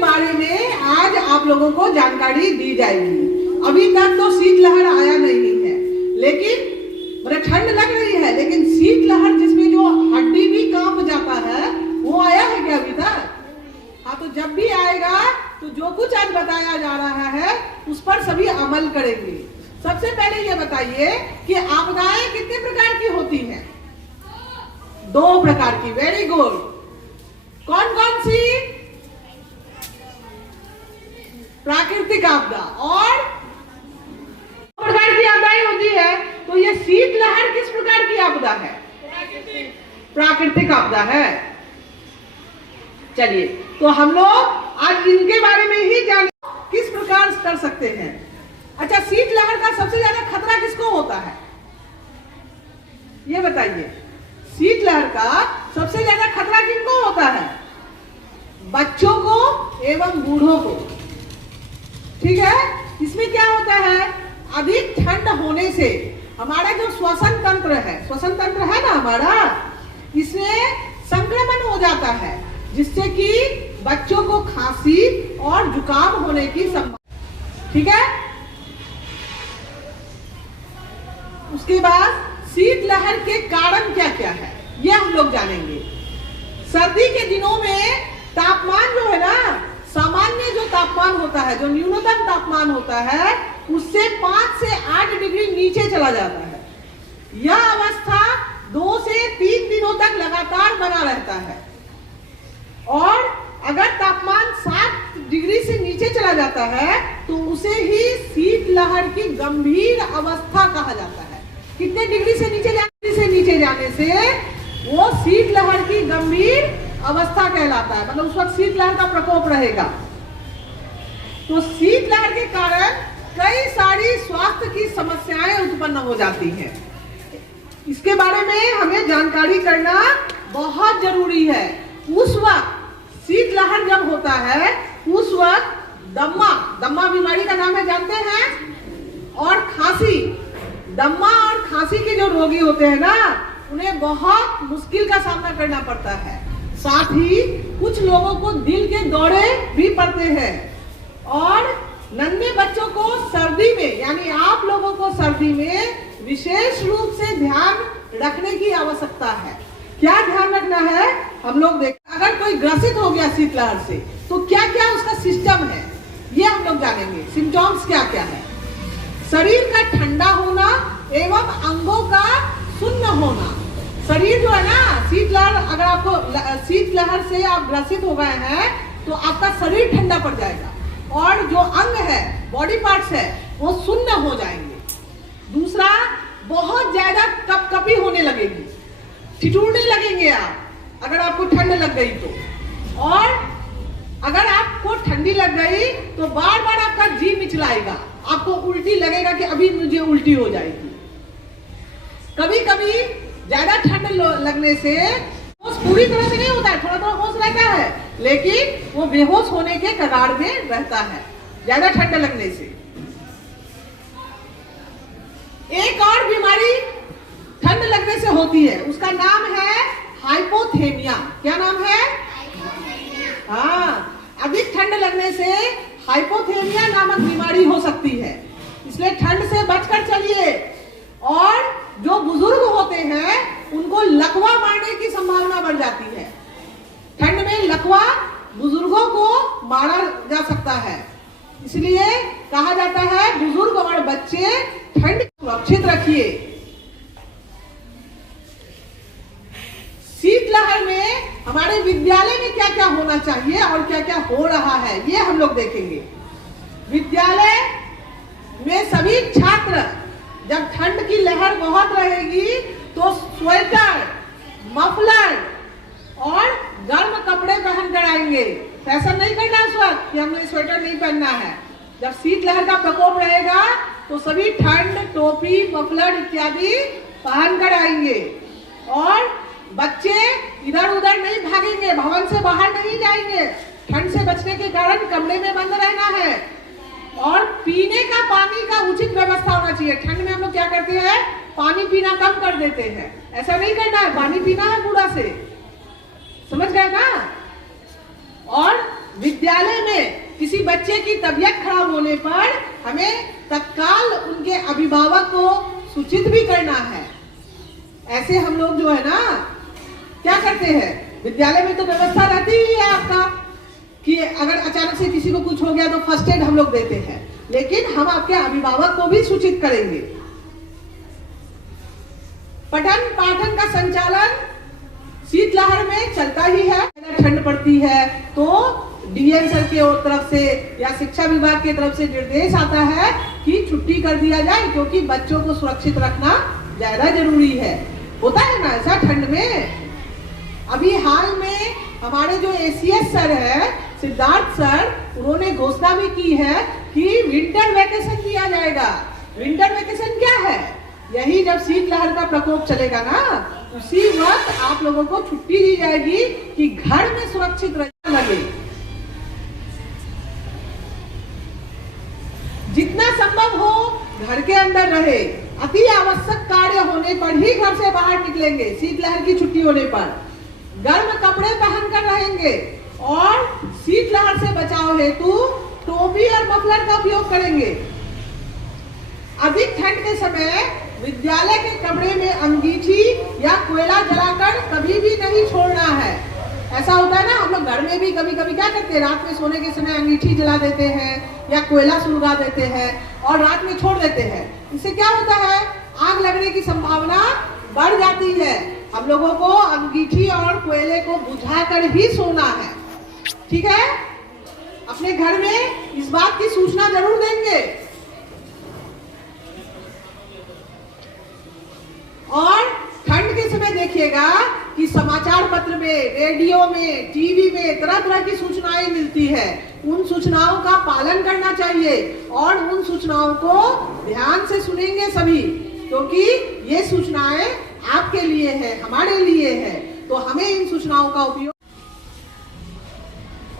बारे में आज आप लोगों को जानकारी दी जाएगी। अभी तक तो शीतलहर आया नहीं है, लेकिन मतलब ठंड लग रही है, लेकिन शीतलहर जिसमें जो हड्डी भी कांप जाता है वो आया है क्या अभी तक? हाँ, तो जब भी आएगा तो जो कुछ आज बताया जा रहा है उस पर सभी अमल करेंगे। सबसे पहले ये बताइए कि आपदाएं कितने प्रकार की होती हैं? 2 प्रकार की। Very good. कौन कौन सी? प्राकृतिक आपदा और प्रकार की आपदाएं होती है। तो ये शीतलहर किस प्रकार की आपदा है? प्राकृतिक आपदा है। चलिए, तो हम लोग आज इनके बारे में ही जान किस प्रकार कर सकते हैं। अच्छा, शीतलहर का सबसे ज्यादा खतरा किसको होता है ये बताइए। शीतलहर का सबसे ज्यादा खतरा किनको होता है? बच्चों को एवं बूढ़ों को। ठीक है। इसमें क्या होता है, अधिक ठंड होने से हमारा जो श्वसन तंत्र है ना हमारा, इसमें संक्रमण हो जाता है, जिससे कि बच्चों को खांसी और जुकाम होने की संभावना। ठीक है। उसके बाद शीतलहर के कारण क्या क्या है ये हम लोग जानेंगे। सर्दी के दिनों में तापमान जो है ना, सामान्य जो तापमान होता है, जो न्यूनतम तापमान होता है, उससे 5 से 8 डिग्री नीचे चला जाता है। यह अवस्था 2 से 3 दिनों तक लगातार बना रहता है। और अगर तापमान 7 डिग्री से नीचे चला जाता है तो उसे ही शीतलहर की गंभीर अवस्था कहा जाता है। कितने डिग्री से नीचे जाने से वो शीतलहर की गंभीर अवस्था कहलाता है, मतलब उस वक्त शीतलहर का प्रकोप रहेगा। तो शीतलहर के कारण कई सारी स्वास्थ्य की समस्याएं उत्पन्न हो जाती हैं। इसके बारे में हमें जानकारी करना बहुत जरूरी है। उस वक्त शीतलहर जब होता है उस वक्त दम्मा बीमारी का नाम है, जानते हैं, और खांसी। दम्मा और खांसी के जो रोगी होते हैं ना, उन्हें बहुत मुश्किल का सामना करना पड़ता है। साथ ही कुछ लोगों को दिल के दौरे भी पड़ते हैं। और नन्हे बच्चों को सर्दी में, यानी आप लोगों को सर्दी में विशेष रूप से ध्यान रखने की आवश्यकता है। क्या ध्यान रखना है हम लोग देखें। अगर कोई ग्रसित हो गया शीतलहर से तो क्या क्या उसका सिस्टम है ये हम लोग जानेंगे। सिम्टम्स क्या क्या है? शरीर का ठंडा होना एवं अंगों का सुन्न होना। शरीर जो है ना, शीतलहर, अगर आपको शीतलहर से आप ग्रसित हो गए हैं तो आपका शरीर ठंडा पड़ जाएगा और जो अंग है, बॉडी पार्ट्स है, वो सुन्न हो जाएंगे। दूसरा, बहुत ज्यादा कपकपी होने लगेगी, ठिठुरने लगेंगे आप अगर आपको ठंड लग गई तो। और अगर आपको ठंडी लग गई तो बार बार आपका जी मिचलाएगा, आपको उल्टी लगेगा कि अभी मुझे उल्टी हो जाएगी। कभी कभी ज्यादा ठंड लगने से होश पूरी तरह से नहीं होता है, थोड़ा थोड़ा होश रहता है, लेकिन वो बेहोश होने के कगार में रहता है ज्यादा ठंड लगने से। एक और बीमारी ठंड लगने से होती है, उसका नाम है हाइपोथेमिया। क्या नाम है? हाँ, अधिक ठंड लगने से हाइपोथेमिया नामक बीमारी हो सकती है, इसलिए ठंड से बचकर चलिए। और जो बुजुर्ग होते हैं उनको लकवा मारने की संभावना बढ़ जाती है। ठंड में लकवा बुजुर्गों को मारा जा सकता है, इसलिए कहा जाता है बुजुर्ग और बच्चे ठंड सुरक्षित रखिए। शीतलहर में हमारे विद्यालय में क्या क्या होना चाहिए और क्या क्या हो रहा है ये हम लोग देखेंगे। विद्यालय में सभी छात्र जब ठंड की लहर बहुत रहेगी तो स्वेटर, मफलर और गर्म कपड़े पहन कर आएंगे। फैशन नहीं करना उस वक्त कि हमने स्वेटर नहीं पहनना है। जब शीतलहर का प्रकोप रहेगा तो सभी ठंड, टोपी, मफलर इत्यादि पहन कर आएंगे। और बच्चे इधर उधर नहीं भागेंगे, भवन से बाहर नहीं जाएंगे। ठंड से बचने के कारण कमरे में बंद रहना है। और पीने का पानी का उचित व्यवस्था होना चाहिए। ठंड में हम लोग क्या करते हैं, पानी पीना कम कर देते हैं, ऐसा नहीं करना है, पानी पीना है पूरा से, समझ गए ना। और विद्यालय में किसी बच्चे की तबीयत खराब होने पर हमें तत्काल उनके अभिभावक को सूचित भी करना है। ऐसे हम लोग जो है ना क्या करते हैं, विद्यालय में तो व्यवस्था रहती ही है आपका कि अगर अचानक से किसी को कुछ हो गया तो फर्स्ट एड हम लोग देते हैं, लेकिन हम आपके अभिभावक को भी सूचित करेंगे। पठन पाठन का संचालन शीतलहर में चलता ही है। ठंड पड़ती है तो डीएम सर के तरफ से या शिक्षा विभाग की तरफ से निर्देश आता है कि छुट्टी कर दिया जाए, क्योंकि बच्चों को सुरक्षित रखना ज्यादा जरूरी है। होता है ना ऐसा ठंड में। अभी हाल में हमारे जो एसीएस सर है सिद्धार्थ सर, उन्होंने घोषणा भी की है कि विंटर वेकेशन दिया जाएगा। विंटर वेकेशन क्या है? यही जब शीतलहर का प्रकोप चलेगा ना, उसी वक्त आप लोगों को छुट्टी दी जाएगी कि घर में सुरक्षित रहने लगे। जितना संभव हो घर के अंदर रहे। अति आवश्यक कार्य होने पर ही घर से बाहर निकलेंगे। शीतलहर की छुट्टी होने पर गर्म कपड़े पहनकर रहेंगे और शीतलहर से बचाव हेतु टोपी और मफलर का उपयोग करेंगे। अधिक ठंड के समय विद्यालय के कमरे में अंगीठी या कोयला जलाकर कभी भी नहीं छोड़ना है। ऐसा होता है ना, हम लोग घर में भी कभी कभी क्या करते हैं, रात में सोने के समय अंगीठी जला देते हैं या कोयला सुलगा देते हैं और रात में छोड़ देते हैं। इससे क्या होता है, आग लगने की संभावना बढ़ जाती है। हम लोगों को अंगीठी और कोयले को बुझाकर ही सोना है, ठीक है। अपने घर में इस बात की सूचना जरूर देंगे। और ठंड के समय देखिएगा कि समाचार पत्र में, रेडियो में, टीवी में तरह तरह की सूचनाएं मिलती है। उन सूचनाओं का पालन करना चाहिए और उन सूचनाओं को ध्यान से सुनेंगे सभी, क्योंकि ये सूचनाएं आपके लिए है, हमारे लिए है। तो हमें इन सूचनाओं का उपयोग,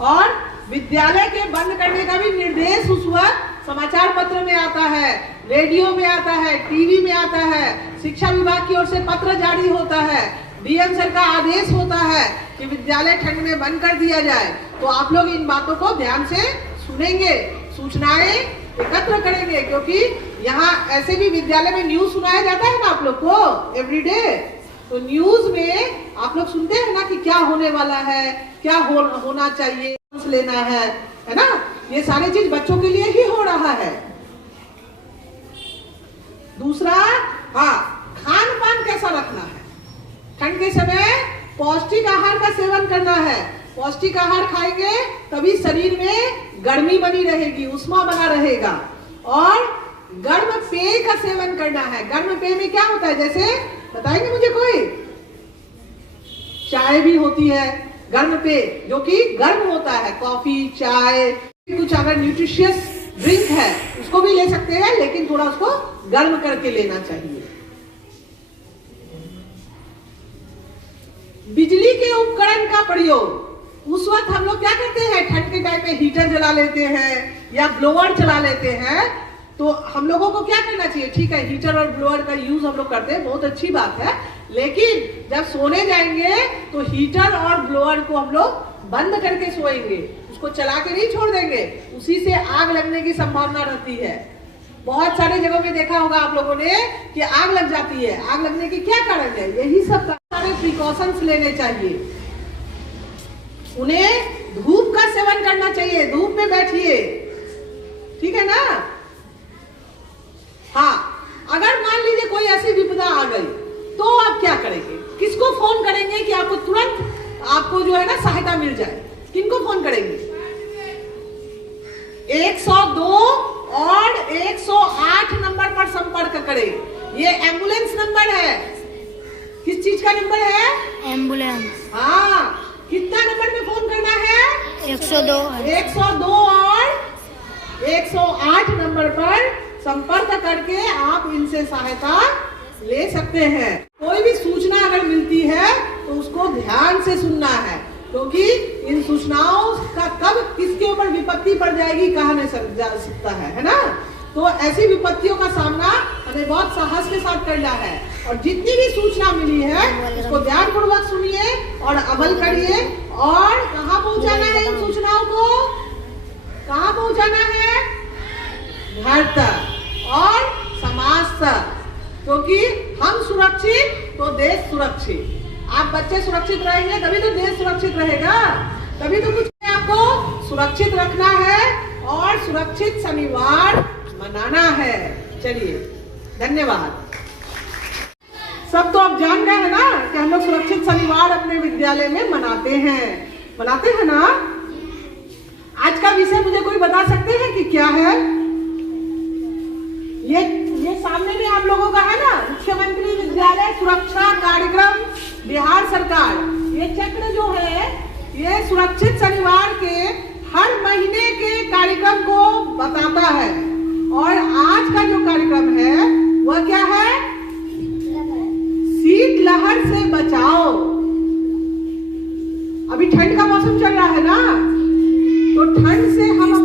और विद्यालय के बंद करने का भी निर्देश उस वक्त समाचार पत्र में आता है, रेडियो में आता है, टीवी में आता है, शिक्षा विभाग की ओर से पत्र जारी होता है, डीएम सर का आदेश होता है कि विद्यालय ठंड में बंद कर दिया जाए। तो आप लोग इन बातों को ध्यान से सुनेंगे, सूचनाएं एकत्र करेंगे, क्योंकि यहाँ ऐसे भी विद्यालय में न्यूज सुनाया जाता है ना आप लोग को एवरीडे। तो न्यूज में आप लोग सुनते हैं ना कि क्या होने वाला है, क्या होना चाहिए, लेना है ना। ये सारी चीज बच्चों के लिए ही हो रहा है। दूसरा, हाँ, खान पान कैसा रखना है। ठंड के समय पौष्टिक आहार का सेवन करना है। पौष्टिक आहार खाएंगे तभी शरीर में गर्मी बनी रहेगी, उष्मा बना रहेगा। और गर्म पेय का सेवन करना है। गर्म पेय में क्या होता है, जैसे बताएंगे मुझे कोई? चाय भी होती है गर्म पेय, जो कि गर्म होता है। कॉफी, चाय, कुछ अगर न्यूट्रिशियस ड्रिंक है उसको भी ले सकते हैं, लेकिन थोड़ा उसको गर्म करके लेना चाहिए। बिजली के उपकरण का प्रयोग, उस वक्त हम लोग क्या करते हैं, ठंड के टाइम में हीटर जला लेते हैं या ब्लोअर चला लेते हैं। तो हम लोगों को क्या करना चाहिए, ठीक है हीटर और ब्लोअर का यूज हम लोग करते हैं, बहुत अच्छी बात है, लेकिन जब सोने जाएंगे तो हीटर और ब्लोअर को हम लोग बंद करके सोएंगे, उसको चला के नहीं छोड़ देंगे। उसी से आग लगने की संभावना रहती है। बहुत सारे जगहों में देखा होगा आप लोगों ने कि आग लग जाती है। आग लगने के क्या कारण है, यही सब सारे प्रिकॉशंस लेने चाहिए। उन्हें धूप का सेवन करना चाहिए, धूप में बैठिए, ठीक है ना। हाँ, अगर मान लीजिए कोई ऐसी विपदा आ गई तो आप क्या करेंगे, किसको फोन करेंगे कि आपको तुरंत आपको जो है ना सहायता मिल जाए? किनको फोन करेंगे? 102 और 108 नंबर पर संपर्क करें। ये एम्बुलेंस नंबर है। किस चीज का नंबर है? एम्बुलेंस। हाँ, कितना नंबर में फोन करना है? 102 और 108 नंबर पर संपर्क करके आप इनसे सहायता ले सकते हैं। कोई भी सूचना अगर मिलती है तो उसको ध्यान से सुनना है, क्योंकि इन सूचनाओं का कब किसके ऊपर विपत्ति पड़ जाएगी कहा नहीं जा सकता है ना। तो ऐसी विपत्तियों का सामना हमें बहुत साहस के साथ करना है। और जितनी भी सूचना मिली है उसको ध्यानपूर्वक सुनिए और अमल करिए। और कहाँ पहुंचाना है इन सूचनाओं को? कहाँ पहुंचाना है? घर तक और समाज तक, क्योंकि हम सुरक्षित तो देश सुरक्षित। आप बच्चे सुरक्षित रहेंगे तभी तो देश सुरक्षित रहेगा, तभी तो कुछ आपको सुरक्षित रखना है और सुरक्षित शनिवार मनाना है। चलिए, धन्यवाद। सब तो आप जान गए हैं ना कि हम लोग सुरक्षित शनिवार अपने विद्यालय में मनाते हैं ना। आज का विषय मुझे कोई बता सकते हैं कि क्या है? ये सामने में आप लोगों का है ना, मुख्यमंत्री विद्यालय सुरक्षा कार्यक्रम बिहार सरकार। ये चक्र जो है ये सुरक्षित शनिवार के हर महीने के कार्यक्रम को बताता है। और आज का जो कार्यक्रम है वह क्या है? शीतलहर से बचाओ। अभी ठंड का मौसम चल रहा है ना, तो ठंड से हम